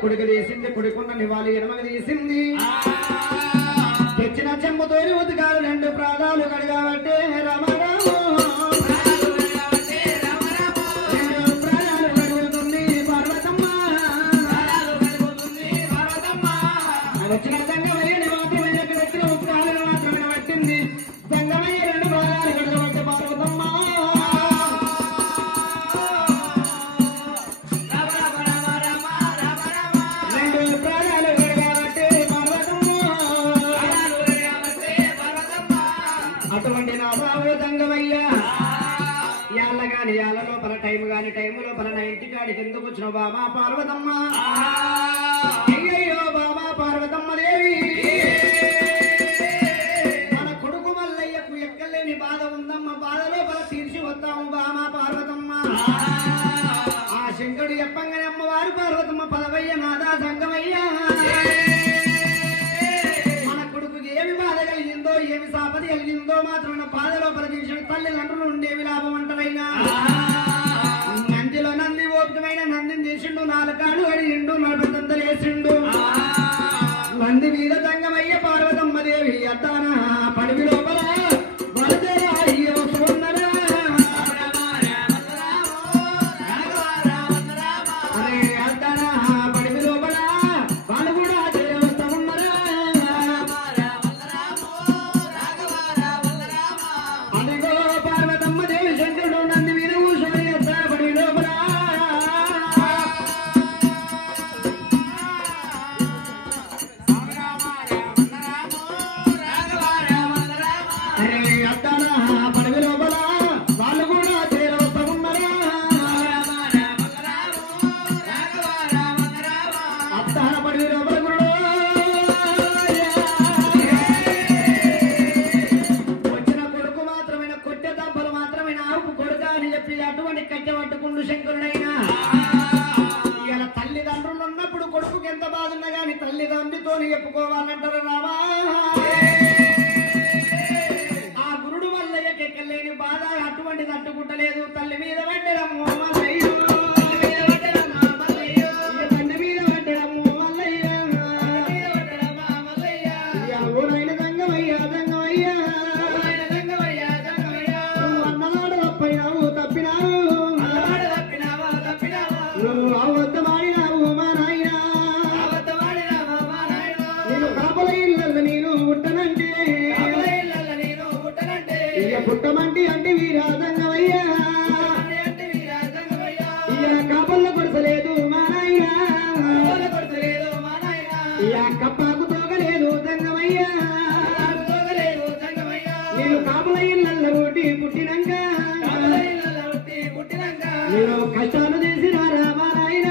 కొడుకు తీసింది కొడుకున్న నివాళి ఎడమగ తీసింది తెచ్చిన చెంబుతోని ఉతకాలు రెండు ప్రాణాలు కడగాబట్టే రామారావు రెండు ప్రాణాలు కడుగుతుంది పార్వతమ్మ వచ్చిన సంగమయ్యని మాత్రమే వచ్చిన ఉత్తరాలను మాత్రమే పట్టింది సంగమయ్య రెండు ప్రాణాలు కడగబట్టే పార్వతమ్మ అటువంటి నా బాబు తంగమయ్యా యాళ్ళ గాని యాళ్ళ లోపల టైం గాని టైం లోపల నా ఇంటికాడికి ఎందుకు వచ్చిన బాబా పార్వతమ్మ అయ్యయ్యో బాబా పార్వతమ్మ దేవి మన కొడుకు మల్లయ్యకు ఎక్కలేని బాధ ఉందమ్మ బాధ లోపల తీర్చి వస్తాము బామా పార్వతమ్మ ఆ శంకరుడు చెప్పంగానే అమ్మవారు పార్వతమ్మ పదవయ్య నాదా సంగమయ్యా ఏమి బాధ కలిగిందో ఏమి సాపద కలిగిందో మాత్రం బాధ లోపల తీసిన తల్లిదండ్రులు ఉండేవి లాభం అంటరైనా నందిలో నంది ఓపికమైన నందిని తీసిండు నాలుకాడు అడిగిండు నడుపుతందలు వేసిండు నంది మీద తంగమయ్య పార్వతమ్మ దేవి అత్తాన పడివి లోపల అటువంటి కట్టెపట్టుకుండు శంకరుడైనా ఇలా తల్లిదండ్రులు ఉన్నప్పుడు కొడుకుకి ఎంత బాధ ఉన్నా గాని తల్లిదండ్రితో చెప్పుకోవాలంటారు రావా ఆ గురుడు మల్లయ్యకి ఎక్కలేని బాధ అటువంటి తట్టుకుంటలేదు తల్లి మీద పడ్డడము మల్లయ్య తండ్రి మీద పడ్డడము మల్లయ్య ఊరైన దంగమయ్య దంగమయ్య అన్ననాడు తప్పైనావు తప్పినావు నువ్వు అవద్దమాడినావు మా నాయన నేను కాపల ఇళ్ళల్లో నేను పుట్టనంటే ఇక పుట్టమంటి అంటే వీరా దంగమయ్యా ఇక కాపల్లో కొడసలేదు మా నాయన ఇక కప్పాకు తోగలేదు దంగమయ్యా నేను కాపల ఇళ్ళల్లో పుట్టినాక నేను కష్టాలు తీసినారా మా నాయన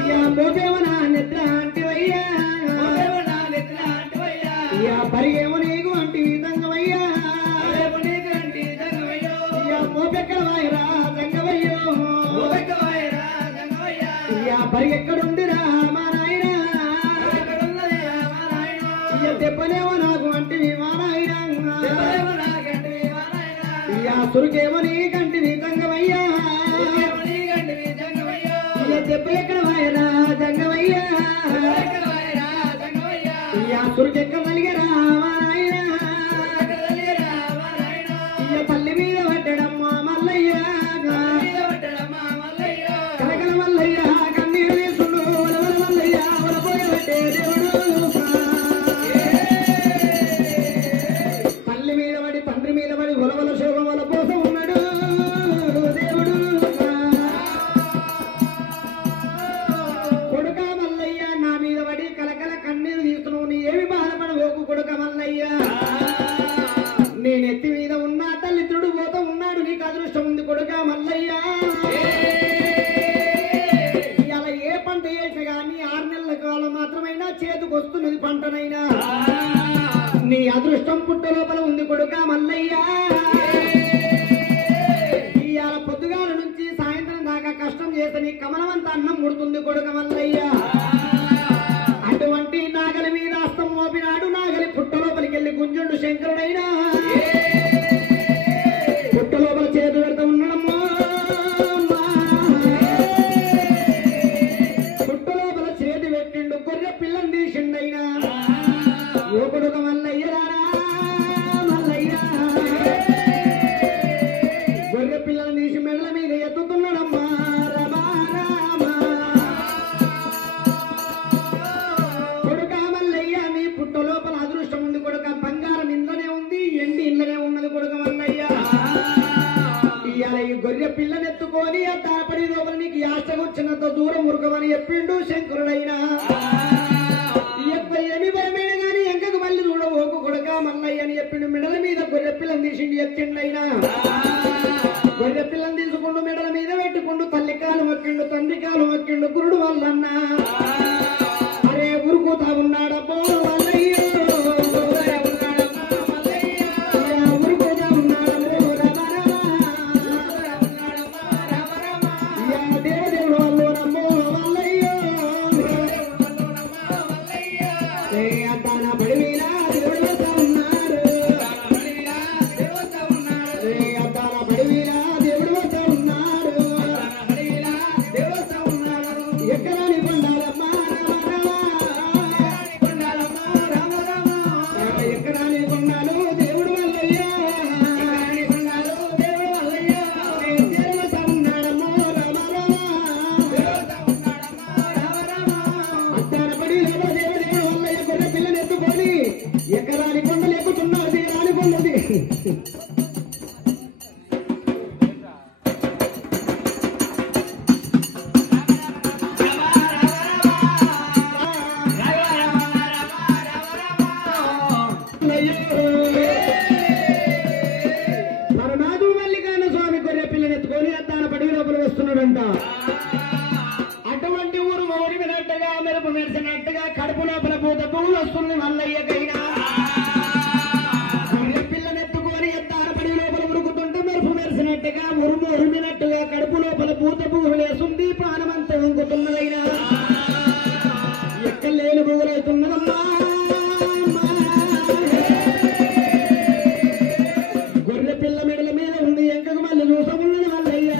ఇక మోపేమో నా నిద్ర అంటివయ్యా ఇక పరిగేమో నీకు అంటి దంగమయ్యా ఇక మోపెక్కడ వాయరా దంగమయ్యో ఇక పరిగెక్కడుండిరా మా నాయన ఇక దెబ్బలేమో నాకు అంటివి మా నాయన ఇక సురుకేమో నీ కంటివి దంగమయ్యా ఇక దెబ్బ ఎక్కడ వాయరా దంగమయ్యా ఇక సురుకెక్క కలిగరా మా నాయన ఇక తల్లి మీద పడ్డడమ్మా మల్లయ్య కలకల మల్లయ్య కన్నీరు తీసుడు వలవల మల్లయ్య వలపోయి పట్టే దేవుడు తల్లి మీద పడి తండ్రి మీద పడి వలవల శోభం వల కోసం ఉన్నాడు దేవుడు కొడుక మల్లయ్య నా మీద పడి కలకల కన్నీరు తీస్తున్నావు నీ ఏమి బాధపడబోకు కొడుక మల్లయ్య నేనెత్తి మీద ఉన్నా తల్లిత్రుడు పోతా ఉన్నాడు నీకు అదృష్టం ఉంది కొడుక మల్లయ్య ఇలా ఏ పంట చేసినా కానీ 6 నెలల కాలం మాత్రమైనా చేతికి వస్తున్నది పంటనైనా నీ అదృష్టం పుట్ట లోపల ఉంది కొడుక మల్లయ్య ఇవాళ పొద్దుగాల నుంచి సాయంత్రం దాకా కష్టం చేస్తే నీ కమలమంత అన్నం ముడుతుంది కొడుక మల్లయ్య అటువంటి నాగలి మీద అస్తం మోపినాడు నాగలి పుట్ట లోపలికి వెళ్ళి గుంజుండు శంకరుడైనా పుట్ట లోపల చేతి పెడతా ఉన్నాడమ్మా వచ్చినంత దూరం ఉరకమని చెప్పిండు శంకరుడైనా ఎక్కువ ఏమి భయమైన గాని ఎంకకు మళ్ళీ చూడబోకు కొడక మల్లయ్య అని చెప్పిండు. మెడల మీద గొర్రె పిల్లని తీసిండు ఎత్తిండైనా గొర్రె పిల్లని తీసుకుంటూ మెడల మీద పెట్టుకుంటూ తల్లి కాలు మొక్కిండు తండ్రి కాలు మొక్కిండు గురుడు వల్లన్న అరే ఉరుకుతా ఉన్నాడబ్బో అటువంటి ఊరు మౌడి వినట్టుగా మెరుపు మెరిసినట్టుగా కడుపు లోపల పూత పువ్వులు వస్తుంది మల్లయ్యకైనా పిల్లనెత్తుకొని ఎత్తారపడి లోపల ఉరుకుతుంటే మెరుపు మెరిసినట్టుగా ఉరుము ఉరిమినట్టుగా కడుపు లోపల పూత పువ్వులు వేస్తుంది ప్రాణమంతా ఉంకుతున్నదైనా ఎక్కలేని పువ్వులవుతున్నదమ్మా గొర్రె పిల్ల మెడల మీద ఉంది ఎంకకు మళ్ళీ చూసమున్నది మల్లయ్య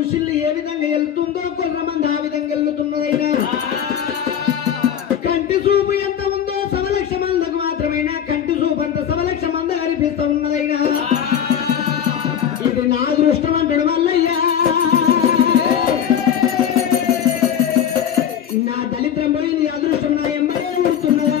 ఉసిల్లు ఏ విధంగా వెళ్తుందో కొర్రమంది ఆ విధంగా వెళ్తున్నదైనా కంటి చూపు ఎంత ఉందో సవలక్ష మందకు మాత్రమైనా కంటి చూపు అంత సవలక్ష మంద అనిపిస్తూ ఉన్నదైనా ఇది నా అదృష్టం అంటాడు మల్లయ్యా నా దళిద్రం పోయి నీ అదృష్టం నా ఎంబడే ఉడుతున్నదా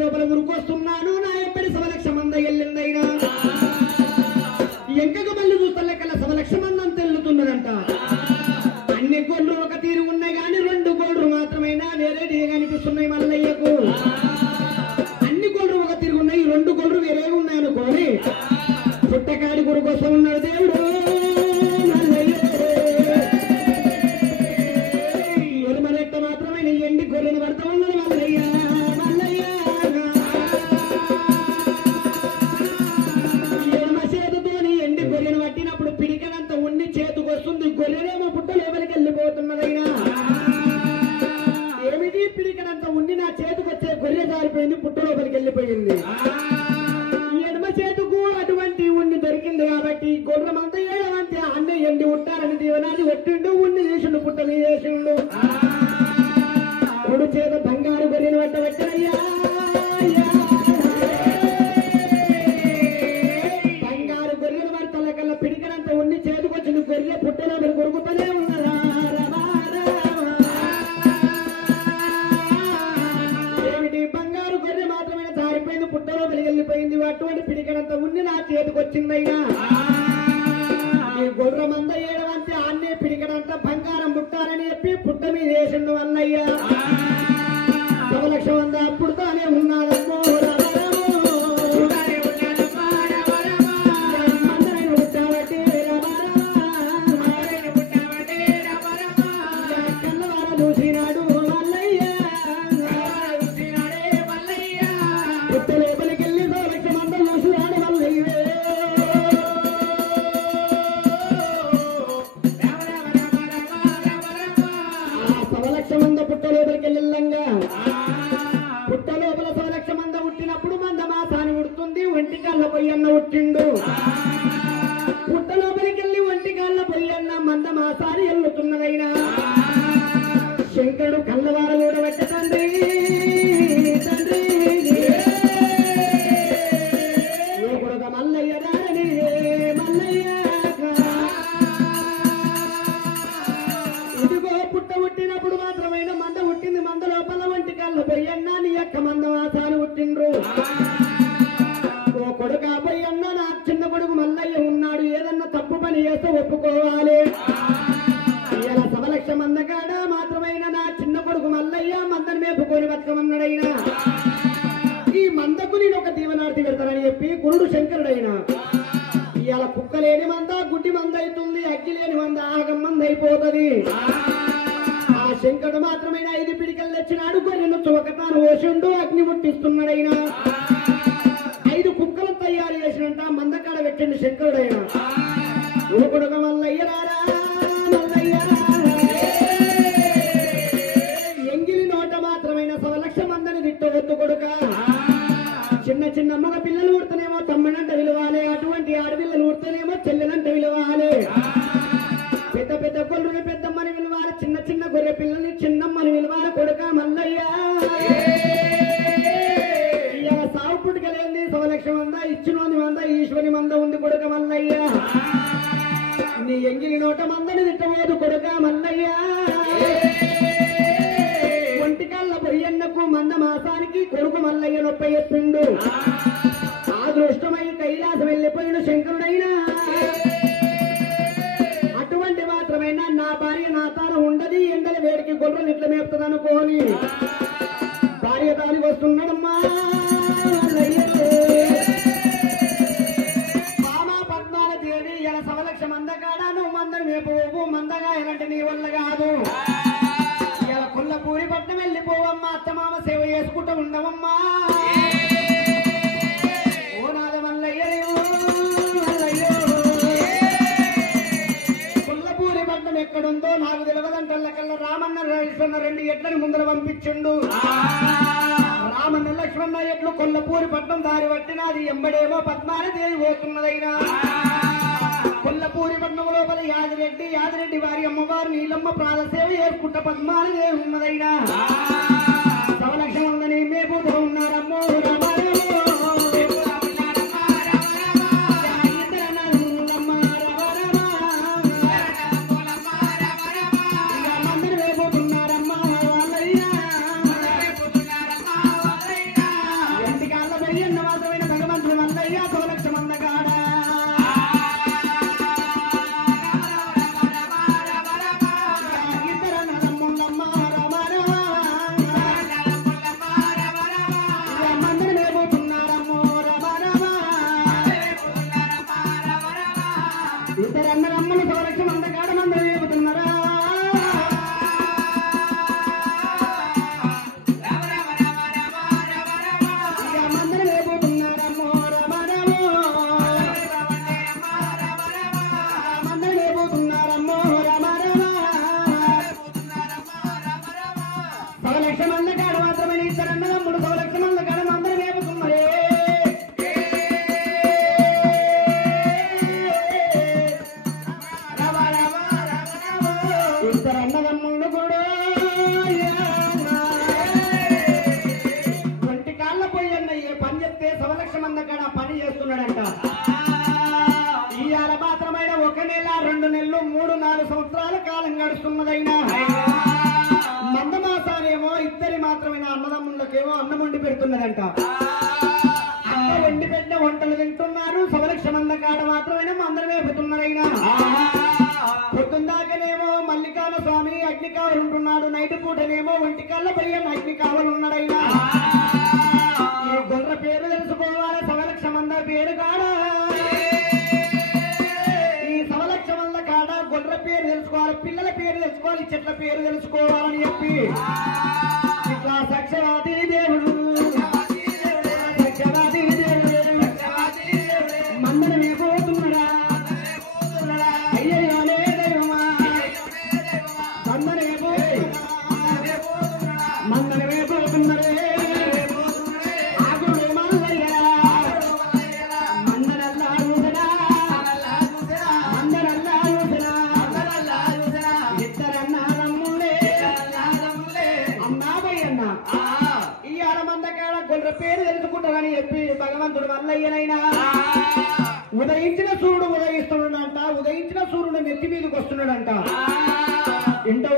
లోపల ఉరుకొస్తున్నాను నా ఎప్పటి సవలక్ష మంద వెళ్ళిందైనా ఎంకకు మళ్ళీ చూస్తలెక్కల సవలక్ష మంది అంత వెళ్తున్నదంట అన్ని గోళ్ళు ఒక తీరు ఉన్నాయి కానీ 2 గోళ్ళు మాత్రమైనా వేరేది కనిపిస్తున్నాయి మల్లయ్యకు అన్ని గోళ్ళు ఒక తీరు ఉన్నాయి 2 గోళ్ళు వేరే ఉన్నాయి అనుకోని పుట్టకాడి గురు కోసం ఉన్నాడు దేవుడు ఎరుమరెట్ట మాత్రమైన ఎండి గొర్రెను పడతా ఉన్నది మల్లయ్య పట్టినప్పుడు పిడికనంత ఉండి చేతికి వస్తుంది గొర్రెనేమో పుట్ట లోపలికి వెళ్ళిపోతున్నదైనా ఏమిటి పిడికనంత ఉండి నా చేతికి వచ్చే గొర్రె జారిపోయింది పుట్ట లోపలికి వెళ్ళిపోయింది ఎడమ చేతుకు అటువంటి ఉండి దొరికింది కాబట్టి గొర్రెమంతా ఏడవంతే అన్న ఎండి ఉంటారని దీవనాది ఒట్టిండు ఉండి చేసిండు పుట్ట మీద చేసిండు కుడి చేత బంగారు గొర్రెను పట్టవచ్చయ్యా పిడికనంత ఉండి చేతికొచ్చింది గొర్రె పుట్టలో మీరు కొరుకుతూనే ఉన్నదా ఏమిటి బంగారు గొర్రె మాత్రమే జారిపోయింది పుట్టలో వెలిగిపోయింది అటువంటి పిడికనంత ఉండి నా చేతికొచ్చిందైనా ఈ గొర్రె మంద ఏడవంతే ఆన్నే పిడికనంత బంగారం పుట్టారని చెప్పి పుట్ట మీద వేసిండు అన్నయ్య సవలక్ష మంద పుడతానే ఉన్నాదమ్మో పుట్ట లోపల సవలక్ష మంద పుట్టినప్పుడు మంద మాసాన్ని ఉడుతుంది ఒంటి కాళ్ళ పొయ్యన్న ఉట్టిండు పుట్ట లోపలికి వెళ్ళి ఒంటి కాళ్ళ పొయ్యన్న మంద మాసాన్ని ఎల్లుతున్నదైనా శంకరుడు కళ్ళవార కూడా వచ్చ తండ్రి తండ్రి మల్లయ్య మల్లయ్య కొడుకు మల్లయ్య ఉన్నాడు, ఏదన్నా తప్పు పని చేస్తే ఒప్పుకోవాలి. ఇలా సవలక్ష మందకాడ మాత్రమైన నా చిన్న కొడుకు మల్లయ్య మందని మేపుకొని బతకమన్నాడైనా. ఈ మందకు నేను ఒక దీవనార్థి పెడతానని చెప్పి గురుడు శంకరుడైనా. ఇవాళ కుక్క లేని మంద గుడ్డి మంద అవుతుంది, అగ్గి లేని మంద ఆగం మంద అయిపోతుంది. ఆ శంకరుడు మాత్రమైన 5 పిడికలు తెచ్చినాడు, గొర్రెను చువకతాను ఓషుండు, అగ్ని ముట్టిస్తున్నాడైనా. 5 కుక్కలు తయారు చేసినంట మందకాడ పెట్టండి శంకరుడైనా. కొడుక మల్లయ్య రారా మల్లయ్య, ఎంగిలి నోట మాత్రమైన సవలక్ష మందని తిట్టవద్దు కొడుక. చిన్న చిన్న మగ పిల్లలు ఊడితేనేమో తమ్ముడంట విలువాలి, అటువంటి ఆడపిల్లలు ఊడితేనేమో చెల్లెలంట విలువాలి. పెద్ద పెద్ద కొల్లుని పెద్దమ్మని విలువాలి, చిన్న చిన్న గొర్రె పిల్లల్ని చిన్నమ్మని విలువాలి కొడుక మల్లయ్య. ఇలా సాగు పుట్టుకలేంది సవలక్ష మంద, ఇచ్చినోని మంద ఈశ్వరి మంద ఉంది కొడుక మల్లయ్య. నీ ఎంగిలి నోట మందని తిట్టబోదు కొడుక మల్లయ్య. ఒంటికల్ల పొయ్యన్నకు మంద మాసానికి కొడుకు మల్లయ్య నొప్పి చెప్పిండు. ఆ దృష్టమై కైలాసం వెళ్ళిపోయిన శంకరుడైనా. అటువంటి మాత్రమైనా నా భార్య నా తాను ఉండదు, ఎండల వేడికి గొర్రెలు ఇట్లా మేపుతుంది అనుకోని భార్య తానికి వస్తున్నాడమ్మా. మామా పద్మాల దేవి ఇలా సవలక్ష మందకాడ నువ్వు మందని మేపువు, మందగా ఎలాంటి నీ వల్ల కాదు. ఇలా కొల్లపూరి పట్నం వెళ్ళిపోవమ్మా, అత్తమామ సేవ చేసుకుంటూ ఉండవమ్మా. ఓ నాద మల్లయ్యో మల్లయ్యో, కొల్లపూరి పట్నం ఎక్కడుందో నాకు తెలియదంటల్లకల్లా రామన్న లక్ష్మణ 2 ఎడ్లని ముందర పంపించిండు. రామన్న లక్ష్మణ ఎడ్లు కొల్లపూరి పట్నం దారి పట్టినది, ఎంబడేమో పద్మాల దేవి పోతున్నదైనా. కొల్లపూరి పట్నం లోపల యాదిరెడ్డి వారి అమ్మవారు నీలమ్మ ప్రాణ సేవ చేసుకుంట పద్మాల దేవి ఉన్నదైనా. సవలక్ష మందని మేపుతూ ఉన్నారమ్మో మందమాసానేమో ఇద్దరి మాత్రమే అన్నదమ్ములకేమో అన్నం వండి పెడుతున్నదంట. అన్న వండి పెట్టిన వంటలు తింటున్నారు. సవలక్ష మందకాడ మాత్రమే అందరం వేపుతున్నారైనా. పొద్దుందాకనేమో మల్లికాల స్వామి అగ్ని కావలు ఉంటున్నాడు, నైట్ పూటనేమో ఒంటికాళ్ళ పయ్యన్న అగ్ని కావలు ఉన్నాడైనా. ఈ గొర్ర పేరు తెలుసుకోవాలి, సవలక్ష మంద పేరు కాడ. ఈ సవలక్ష మంద కాడ గొర్ర పేరు తెలుసుకోవాలి, పిల్లల పేరు తెలుసుకోవాలి, చెట్ల పేరు తెలుసుకోవాలని చెప్పి ఇట్లా సక్షవాది దేవుడు మందను వేపోతున్నాడా. అయ్యయ్యో లేదమ్మా మందను వేపోతున్నారే. ఆగుడు మల్లయ్య మందనల్లా చూసడా, మందనల్లా చూసడా. ఇద్దరన్నా నమ్ములే అన్నాబయ్యన్న. ఈ అరమందకాడ గొర్రె పేరు తెలుసుకుంటారని చెప్పి భగవంతుడు మల్లయ్యనైనా. ఉదయించిన సూర్యుడు ఉదయిస్తున్నాడంట, ఉదయించిన సూర్యుడు నెత్తి మీదకి వస్తున్నాడంట. ఇంటో